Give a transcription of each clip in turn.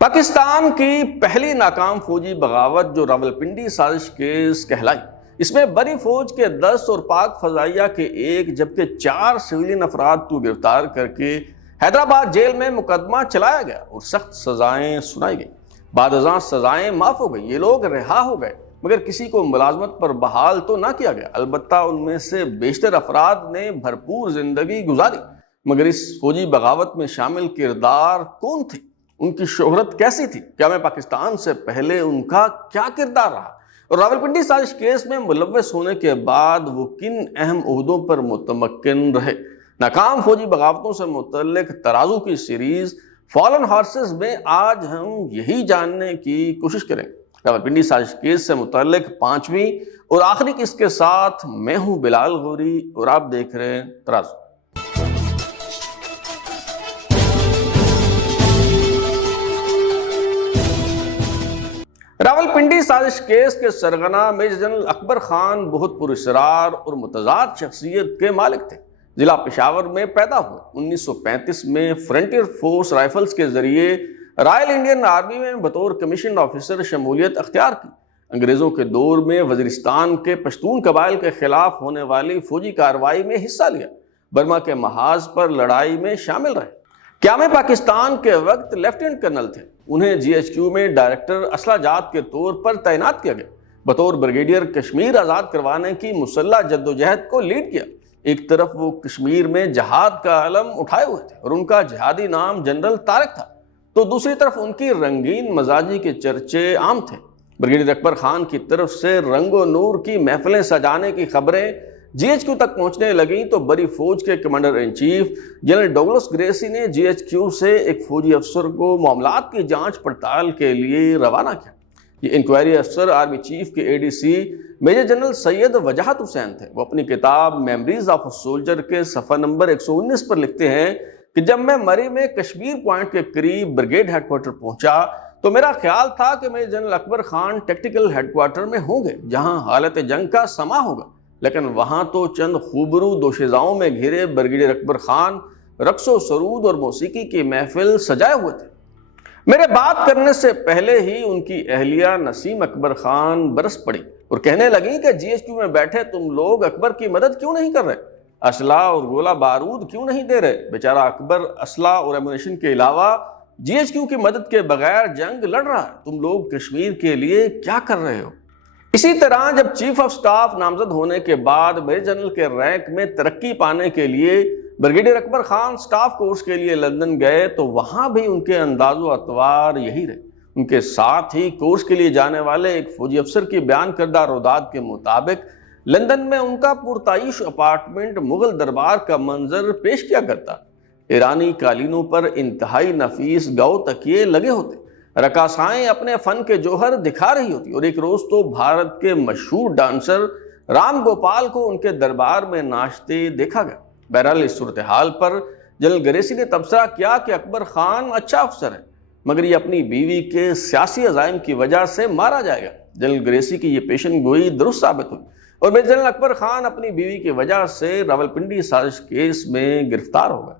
پاکستان کی پہلی ناکام فوجی بغاوت جو راولپنڈی سازش کیس کہلائی، اس میں بری فوج کے 10 اور پاک فضائیہ کے 1 جبکہ 4 سویلین افراد کو گرفتار کر کے حیدرآباد جیل میں مقدمہ چلایا گیا اور سخت سزائیں سنائی گئیں۔ بعد ازاں سزائیں معاف ہو گئیں، یہ لوگ رہا ہو گئے، مگر کسی کو ملازمت پر بحال تو نہ کیا گیا۔ البتہ ان میں سے بیشتر افراد نے بھرپور زندگی گزاری، مگر اس فوجی بغاوت میں شامل کردار کون تھے؟ ان کی شہرت کیسی تھی؟ کیا میں پاکستان سے پہلے ان کا کیا کردار رہا؟ اور راولپنڈی سازش کیس میں ملوث ہونے کے بعد وہ کن اہم عہدوں پر متمکن رہے؟ ناکام فوجی بغاوتوں سے متعلق ترازو کی سیریز فالن ہارسز میں آج ہم یہی جاننے کی کوشش کریں۔ راولپنڈی سازش کیس سے متعلق 5ویں اور آخری قسط کے ساتھ میں ہوں بلال غوری اور آپ دیکھ رہے ہیں ترازو۔ راولپنڈی سازش کیس کے سرغنہ میجر جنرل اکبر خان بہت پراسرار اور متضاد شخصیت کے مالک تھے۔ ضلع پشاور میں پیدا ہوئے۔ 1935 میں فرنٹیئر فورس رائفلز کے ذریعے رائل انڈین آرمی میں بطور کمیشن آفیسر شمولیت اختیار کی۔ انگریزوں کے دور میں وزیرستان کے پشتون قبائل کے خلاف ہونے والی فوجی کارروائی میں حصہ لیا۔ برما کے محاذ پر لڑائی میں شامل رہے۔ قیام پاکستان کے وقت لیفٹیننٹ کرنل تھے۔ انہیں جی ایچ کیو میں ڈائریکٹر اسلحہ جات کے طور پر تعینات کیا گیا۔ بطور بریگیڈیئر کشمیر آزاد کروانے کی مسلح جدوجہد کو لیڈ کیا۔ ایک طرف وہ کشمیر میں جہاد کا علم اٹھائے ہوئے تھے اور ان کا جہادی نام جنرل طارق تھا، تو دوسری طرف ان کی رنگین مزاجی کے چرچے عام تھے۔ بریگیڈیئر اکبر خان کی طرف سے رنگ و نور کی محفلیں سجانے کی خبریں جی ایچ کیو تک پہنچنے لگیں تو بری فوج کے commander in chief general Douglas Gracey نے جی ایچ کیو سے ایک فوجی افسر کو معاملات کی جانچ پڑتال کے لیے روانہ کیا۔ یہ انکوائری افسر آرمی چیف کے اے ڈی سی میجر جنرل سید وجاہت حسین تھے۔ وہ اپنی کتاب میموریز آف اے سولجر کے صفحہ نمبر 119 پر لکھتے ہیں کہ جب میں مری میں کشمیر پوائنٹ کے قریب بریگیڈ ہیڈ کوارٹر پہنچا تو میرا خیال تھا کہ میجر جنرل اکبر خان ٹیکٹیکل ہیڈ کوارٹر میں ہوں گے جہاں حالت جنگ کا سما ہوگا، لیکن وہاں تو چند خوبرو دوشیزاؤں میں گھرے بریگیڈیئر اکبر خان رقص و سرود اور موسیقی کی محفل سجائے ہوئے تھے۔ میرے بات کرنے سے پہلے ہی ان کی اہلیہ نسیم اکبر خان برس پڑی اور کہنے لگیں کہ جی ایچ کیو میں بیٹھے تم لوگ اکبر کی مدد کیوں نہیں کر رہے؟ اسلحہ اور گولہ بارود کیوں نہیں دے رہے؟ بیچارہ اکبر اسلحہ اور ایمونیشن کے علاوہ جی ایچ کیو کی مدد کے بغیر جنگ لڑ رہا ہے، تم لوگ کشمیر کے لیے کیا کر رہے ہو؟ اسی طرح جب چیف آف سٹاف نامزد ہونے کے بعد میجر جنرل کے رینک میں ترقی پانے کے لیے بریگیڈیئر اکبر خان سٹاف کورس کے لیے لندن گئے تو وہاں بھی ان کے انداز و اطوار یہی رہے۔ ان کے ساتھ ہی کورس کے لیے جانے والے ایک فوجی افسر کی بیان کردہ روداد کے مطابق لندن میں ان کا پرتعیش اپارٹمنٹ مغل دربار کا منظر پیش کیا کرتا۔ ایرانی قالینوں پر انتہائی نفیس گو تکیے لگے ہوتے، رقاصائیں اپنے فن کے جوہر دکھا رہی ہوتی، اور ایک روز تو بھارت کے مشہور ڈانسر رام گوپال کو ان کے دربار میں ناچتے دیکھا گیا۔ بہرحال اس صورتحال پر جنرل گریسی نے تبصرہ کیا کہ اکبر خان اچھا افسر ہے، مگر یہ اپنی بیوی کے سیاسی عزائم کی وجہ سے مارا جائے گا۔ جنرل گریسی کی یہ پیشن گوئی درست ثابت ہوئی اور میجر جنرل اکبر خان اپنی بیوی کی وجہ سے راولپنڈی سازش کیس میں گرفتار ہو گئے۔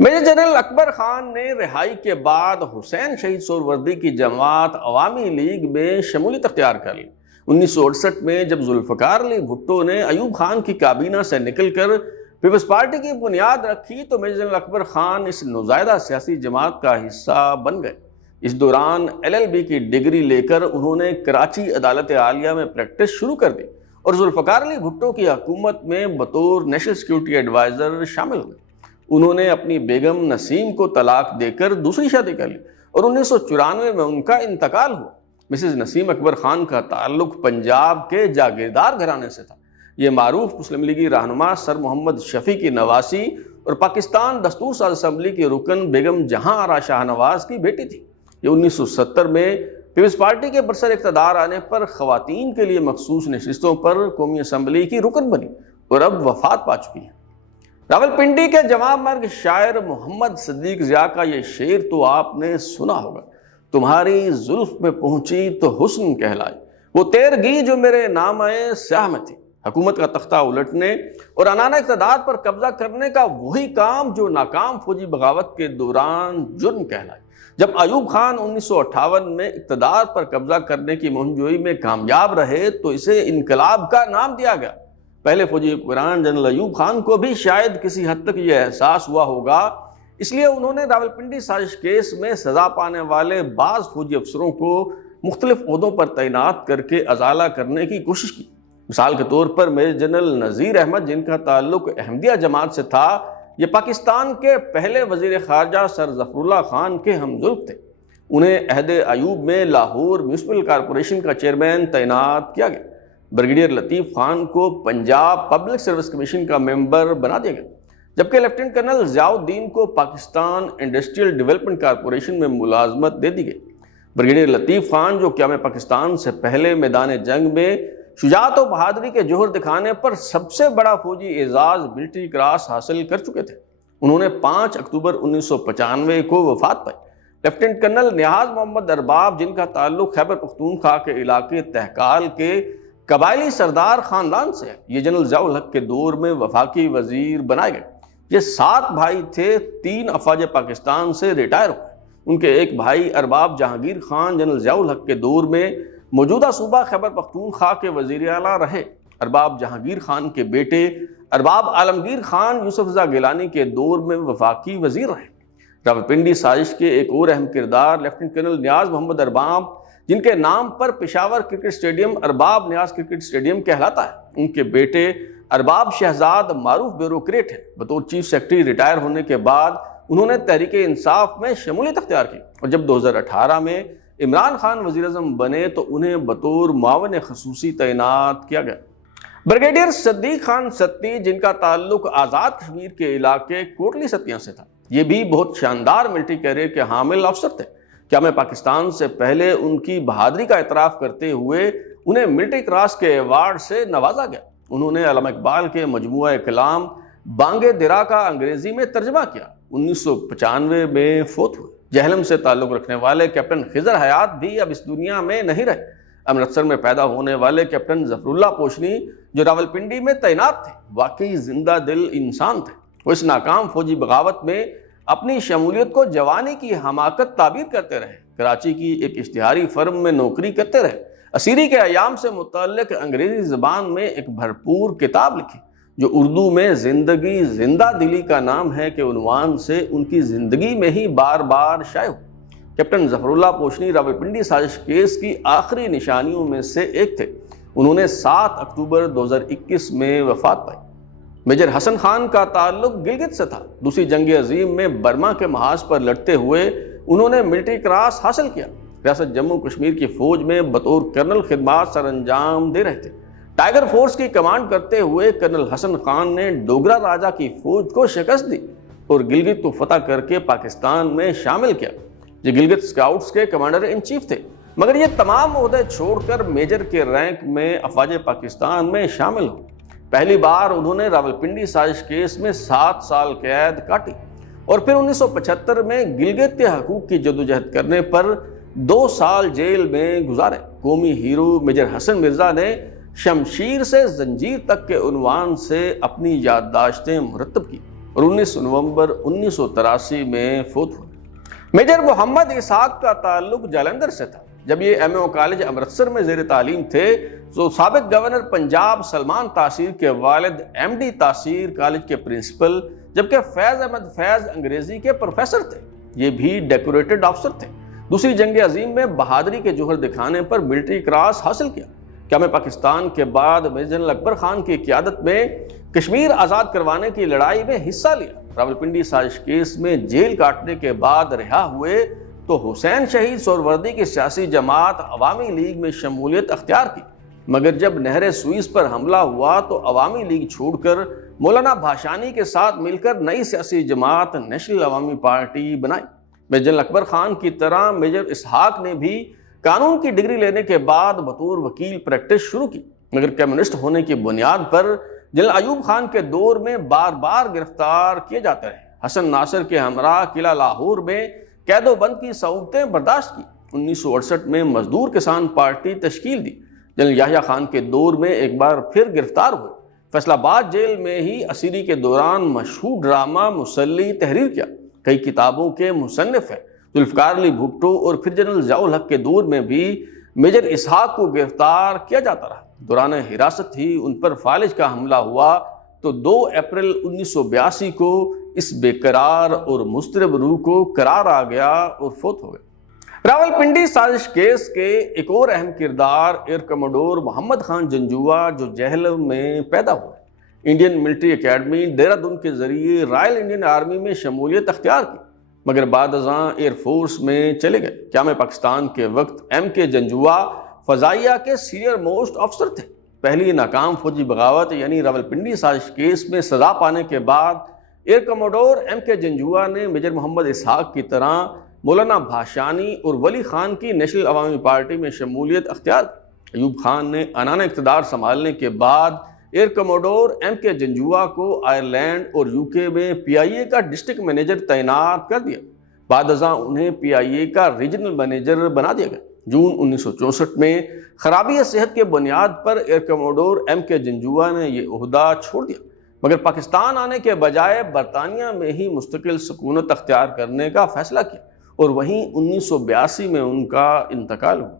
میجر جنرل اکبر خان نے رہائی کے بعد حسین شہید سہروردی کی جماعت عوامی لیگ میں شمولیت اختیار کر لی۔ 1968 میں جب ذوالفقار علی بھٹو نے ایوب خان کی کابینہ سے نکل کر پیپلز پارٹی کی بنیاد رکھی تو میجر جنرل اکبر خان اس نوزائیدہ سیاسی جماعت کا حصہ بن گئے۔ اس دوران ایل ایل بی کی ڈگری لے کر انہوں نے کراچی عدالت عالیہ میں پریکٹس شروع کر دی اور ذوالفقار علی بھٹو کی حکومت میں بطور نیشنل سیکیورٹی ایڈوائزر شامل ہوئے۔ انہوں نے اپنی بیگم نسیم کو طلاق دے کر دوسری شادی کر لی اور 1994 میں ان کا انتقال ہوا۔ مسز نسیم اکبر خان کا تعلق پنجاب کے جاگیردار گھرانے سے تھا۔ یہ معروف مسلم لیگی رہنما سر محمد شفیع کی نواسی اور پاکستان دستور ساز اسمبلی کی رکن بیگم جہاں آرا شاہ نواز کی بیٹی تھی۔ یہ 1970 میں پیپلز پارٹی کے برسر اقتدار آنے پر خواتین کے لیے مخصوص نشستوں پر قومی اسمبلی کی رکن بنی اور اب وفات پا چکی ہیں۔ راولپنڈی کے جوان مرگ شاعر محمد صدیق ضیاء کا یہ شعر تو آپ نے سنا ہوگا، تمہاری زلف میں پہنچی تو حسن کہلائی، وہ تیر گی جو میرے نام سیاہ میں تھی، حکومت کا تختہ الٹنے اور عنانہ اقتدار پر قبضہ کرنے کا وہی کام جو ناکام فوجی بغاوت کے دوران جرم کہلائے۔ جب ایوب خان 1958 میں اقتدار پر قبضہ کرنے کی مہم جوئی میں کامیاب رہے تو اسے انقلاب کا نام دیا گیا۔ پہلے فوجی حکمران جنرل ایوب خان کو بھی شاید کسی حد تک یہ احساس ہوا ہوگا، اس لیے انہوں نے راولپنڈی سازش کیس میں سزا پانے والے بعض فوجی افسروں کو مختلف عہدوں پر تعینات کر کے ازالہ کرنے کی کوشش کی۔ مثال کے طور پر میجر جنرل نذیر احمد، جن کا تعلق احمدیہ جماعت سے تھا، یہ پاکستان کے پہلے وزیر خارجہ سر ظفر اللہ خان کے ہمزلف تھے۔ انہیں عہد ایوب میں لاہور میونسپل کارپوریشن کا چیئرمین تعینات کیا گیا۔ بریگیڈیئر لطیف خان کو پنجاب پبلک سروس کمیشن کا ممبر بنا دیا گیا، جبکہ لیفٹیننٹ کرنل ضیاء الدین کو پاکستان انڈسٹریل ڈیولپمنٹ کارپوریشن میں ملازمت دے دی گئی۔ بریگیڈیئر لطیف خان، جو قیام پاکستان سے پہلے میدان جنگ میں شجاعت و بہادری کے جوہر دکھانے پر سب سے بڑا فوجی اعزاز ملٹری کراس حاصل کر چکے تھے، انہوں نے 5 اکتوبر 1995 کو وفات پائی۔ لیفٹیننٹ کرنل نیاز محمد ارباب، جن کا تعلق خیبر پختونخوا کے علاقے تہکال کے قبائلی سردار خاندان سے ہے، یہ جنرل ضیاء الحق کے دور میں وفاقی وزیر بنائے گئے۔ یہ 7 بھائی تھے، 3 افواج پاکستان سے ریٹائر ہوئے۔ ان کے ایک بھائی ارباب جہانگیر خان جنرل ضیاء الحق کے دور میں موجودہ صوبہ خیبر پختونخوا کے وزیر اعلیٰ رہے۔ ارباب جہانگیر خان کے بیٹے ارباب عالمگیر خان یوسف رضا گیلانی کے دور میں وفاقی وزیر رہے۔ راولپنڈی سازش کے ایک اور اہم کردار لیفٹیننٹ کرنل نیاز محمد ارباب، جن کے نام پر پشاور کرکٹ اسٹیڈیم ارباب نیاز کرکٹ اسٹیڈیم کہلاتا ہے، ان کے بیٹے ارباب شہزاد معروف بیوروکریٹ ہیں۔ بطور چیف سیکرٹری ریٹائر ہونے کے بعد انہوں نے تحریک انصاف میں شمولیت اختیار کی، اور جب 2018 میں عمران خان وزیر اعظم بنے تو انہیں بطور معاون خصوصی تعینات کیا گیا۔ بریگیڈیئر صدیق خان ستی، جن کا تعلق آزاد کشمیر کے علاقے کوٹلی ستیاں سے تھا، یہ بھی بہت شاندار ملٹری کیریئر کے حامل افسر تھے۔ قیام پاکستان سے پہلے ان کی بہادری کا اعتراف کرتے ہوئے انہیں ملٹری کراس کے ایوارڈ سے نوازا گیا۔ انہوں نے علامہ اقبال کے مجموعہ کلام بانگ درا کا انگریزی میں ترجمہ کیا۔ 1995 میں فوت ہوئے۔ جہلم سے تعلق رکھنے والے کیپٹن خضر حیات بھی اب اس دنیا میں نہیں رہے۔ امرتسر میں پیدا ہونے والے کیپٹن ظفر اللہ پوشنی، جو راولپنڈی میں تعینات تھے، واقعی زندہ دل انسان تھے۔ وہ اس ناکام فوجی بغاوت میں اپنی شمولیت کو جوانی کی حماقت تعبیر کرتے رہے۔ کراچی کی ایک اشتہاری فرم میں نوکری کرتے رہے۔ اسیری کے ایام سے متعلق انگریزی زبان میں ایک بھرپور کتاب لکھی، جو اردو میں زندگی زندہ دلی کا نام ہے کے عنوان سے ان کی زندگی میں ہی بار بار شائع ہوئی۔ کیپٹن ظفر اللہ پوشنی راولپنڈی سازش کیس کی آخری نشانیوں میں سے ایک تھے۔ انہوں نے 7 اکتوبر 2021 میں وفات پائی۔ میجر حسن خان کا تعلق گلگت سے تھا۔ دوسری جنگ عظیم میں برما کے محاذ پر لڑتے ہوئے انہوں نے ملٹری کراس حاصل کیا۔ ریاست جموں کشمیر کی فوج میں بطور کرنل خدمات سر انجام دے رہے تھے۔ ٹائیگر فورس کی کمانڈ کرتے ہوئے کرنل حسن خان نے ڈوگرا راجہ کی فوج کو شکست دی اور گلگت کو فتح کر کے پاکستان میں شامل کیا۔ یہ گلگت اسکاؤٹس کے کمانڈر ان چیف تھے، مگر یہ تمام عہدے چھوڑ کر میجر کے رینک میں افواج پاکستان میں شامل ہوئے۔ پہلی بار انہوں نے راولپنڈی سازش کیس میں 7 سال قید کاٹی، اور پھر 1975 میں گلگت کے حقوق کی جدوجہد کرنے پر 2 سال جیل میں گزارے۔ قومی ہیرو میجر حسن مرزا نے شمشیر سے زنجیر تک کے عنوان سے اپنی یادداشتیں مرتب کی اور 19 نومبر 1983 میں فوت ہوئے۔ میجر محمد اسحاق کا تعلق جالندھر سے تھا۔ جب یہ ایم او کالج امرتسر میں زیر تعلیم تھے تو سابق گورنر پنجاب سلمان تاثیر کے والد ایم ڈی تاثیر کالج کے پرنسپل، جبکہ فیض احمد فیض انگریزی کے پروفیسر تھے۔ یہ بھی ڈیکوریٹڈ افسر تھے۔ دوسری جنگ عظیم میں بہادری کے جوہر دکھانے پر ملٹری کراس حاصل کیا۔ قیام پاکستان کے بعد میجر جنرل اکبر خان کی قیادت میں کشمیر آزاد کروانے کی لڑائی میں حصہ لیا۔ راولپنڈی سازش کیس میں جیل کاٹنے کے بعد رہا ہوئے تو حسین شہید سہروردی کی سیاسی جماعت عوامی لیگ میں شمولیت اختیار کی، مگر جب نہر سوئس پر حملہ ہوا تو عوامی لیگ چھوڑ کر مولانا بھاشانی کے ساتھ مل کر نئی سیاسی جماعت نیشنل عوامی پارٹی بنائی۔ میجر جنرل اکبر خان کی طرح میجر اسحاق نے بھی قانون کی ڈگری لینے کے بعد بطور وکیل پریکٹس شروع کی، مگر کمیونسٹ ہونے کی بنیاد پر جنرل ایوب خان کے دور میں بار بار گرفتار کیے جاتے رہے۔ حسن ناصر کے ہمراہ قلعہ لاہور میں قید و بند کی صعوبتیں برداشت کی۔ 1968 میں مزدور کسان پارٹی تشکیل دی۔ جنرل یحییٰ خان کے دور میں ایک بار پھر گرفتار ہوئے۔ فیصل آباد جیل میں ہی اسیری کے دوران مشہور ڈرامہ مسلی تحریر کیا۔ کئی کتابوں کے مصنف ہیں۔ ذوالفقار علی بھٹو اور پھر جنرل ضیاء الحق کے دور میں بھی میجر اسحاق کو گرفتار کیا جاتا رہا۔ دوران حراست ہی ان پر فالج کا حملہ ہوا تو 2 اپریل 1982 کو اس بے قرار اور مضطرب روح کو قرار آ گیا اور فوت ہو گئے۔ راولپنڈی سازش کیس کے ایک اور اہم کردار ایئر کموڈور محمد خان جنجوعہ جو جہلم میں پیدا ہوئے۔ انڈین ملٹری اکیڈمی دہرادون کے ذریعے رائل انڈین آرمی میں شمولیت اختیار کی، مگر بعد ازاں ایئر فورس میں چلے گئے۔ قیام پاکستان کے وقت ایم کے جنجوعہ فضائیہ کے سینئر موسٹ افسر تھے۔ پہلی ناکام فوجی بغاوت یعنی راولپنڈی سازش کیس میں سزا پانے کے بعد ایئر کموڈور ایم کے جنجوعہ نے میجر محمد اسحاق کی طرح مولانا بھاشانی اور ولی خان کی نیشنل عوامی پارٹی میں شمولیت اختیار کی۔ ایوب خان نے عنان اقتدار سنبھالنے کے بعد ایئر کموڈور ایم کے جنجوعہ کو آئرلینڈ اور یو کے میں پی آئی اے کا ڈسٹرکٹ مینیجر تعینات کر دیا۔ بعد ازاں انہیں پی آئی اے کا ریجنل مینیجر بنا دیا گیا۔ جون 1964 میں خرابی صحت کے بنیاد پر ایئر کموڈور ایم کے جنجوعہ نے یہ عہدہ چھوڑ دیا، مگر پاکستان آنے کے بجائے برطانیہ میں ہی مستقل سکونت اختیار کرنے کا فیصلہ کیا اور وہیں 1982 میں ان کا انتقال ہوا۔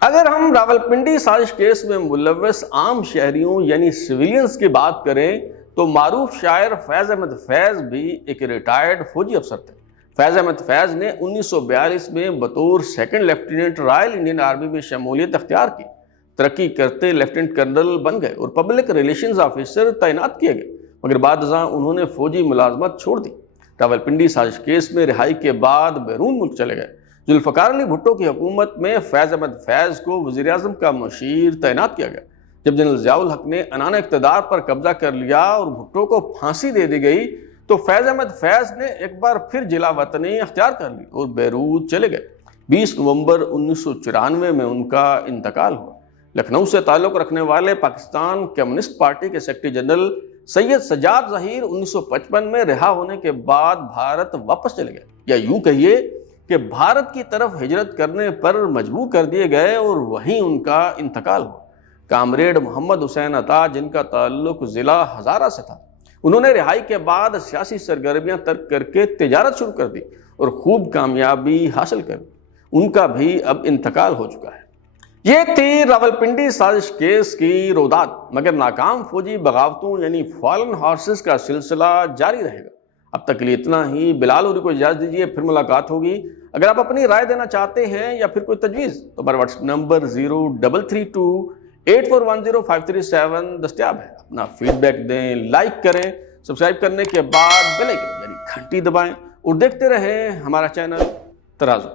اگر ہم راولپنڈی سازش کیس میں ملوث عام شہریوں یعنی سویلینز کی بات کریں تو معروف شاعر فیض احمد فیض بھی ایک ریٹائرڈ فوجی افسر تھے۔ فیض احمد فیض نے 1942 میں بطور second lieutenant Royal Indian army میں شمولیت اختیار کی۔ ترقی کرتے لیفٹیننٹ کرنل بن گئے اور پبلک ریلیشنز آفیسر تعینات کیے گئے، مگر بعد ازاں انہوں نے فوجی ملازمت چھوڑ دی۔ راولپنڈی سازش کیس میں رہائی کے بعد بیرون ملک چلے گئے۔ ذوالفقار علی بھٹو کی حکومت میں فیض احمد فیض کو وزیر اعظم کا مشیر تعینات کیا گیا۔ جب جنرل ضیاء الحق نے عنان اقتدار پر قبضہ کر لیا اور بھٹو کو پھانسی دے دی گئی تو فیض احمد فیض نے ایک بار پھر جلا وطنی اختیار کر لی اور بیروت چلے گئے۔ 20 نومبر 1994 میں ان کا انتقال ہوا۔ لکھنؤ سے تعلق رکھنے والے پاکستان کمیونسٹ پارٹی کے سیکرٹری جنرل سید سجاد ظہیر 1955 میں رہا ہونے کے بعد بھارت واپس چلے گئے، یا یوں کہیے کہ بھارت کی طرف ہجرت کرنے پر مجبور کر دیے گئے اور وہیں ان کا انتقال ہوا۔ کامریڈ محمد حسین عطا جن کا تعلق ضلع ہزارہ سے تھا، انہوں نے رہائی کے بعد سیاسی سرگرمیاں ترک کر کے تجارت شروع کر دی اور خوب کامیابی حاصل کر دی۔ ان کا بھی اب انتقال ہو چکا ہے۔ یہ تھی راولپنڈی سازش کیس کی رودات، مگر ناکام فوجی بغاوتوں یعنی فالن ہارسز کا سلسلہ جاری رہے گا۔ اب تک کے لیے اتنا ہی۔ بلال اوری کو اجازت دیجیے، پھر ملاقات ہوگی۔ اگر آپ اپنی رائے دینا چاہتے ہیں یا پھر کوئی تجویز تو ہمارا واٹس ایپ نمبر 033284105337 دستیاب ہے۔ اپنا فیڈ بیک دیں، لائک کریں، سبسکرائب کرنے کے بعد بیل آئیکن یعنی گھنٹی دبائیں اور دیکھتے رہیں ہمارا چینل ترازو۔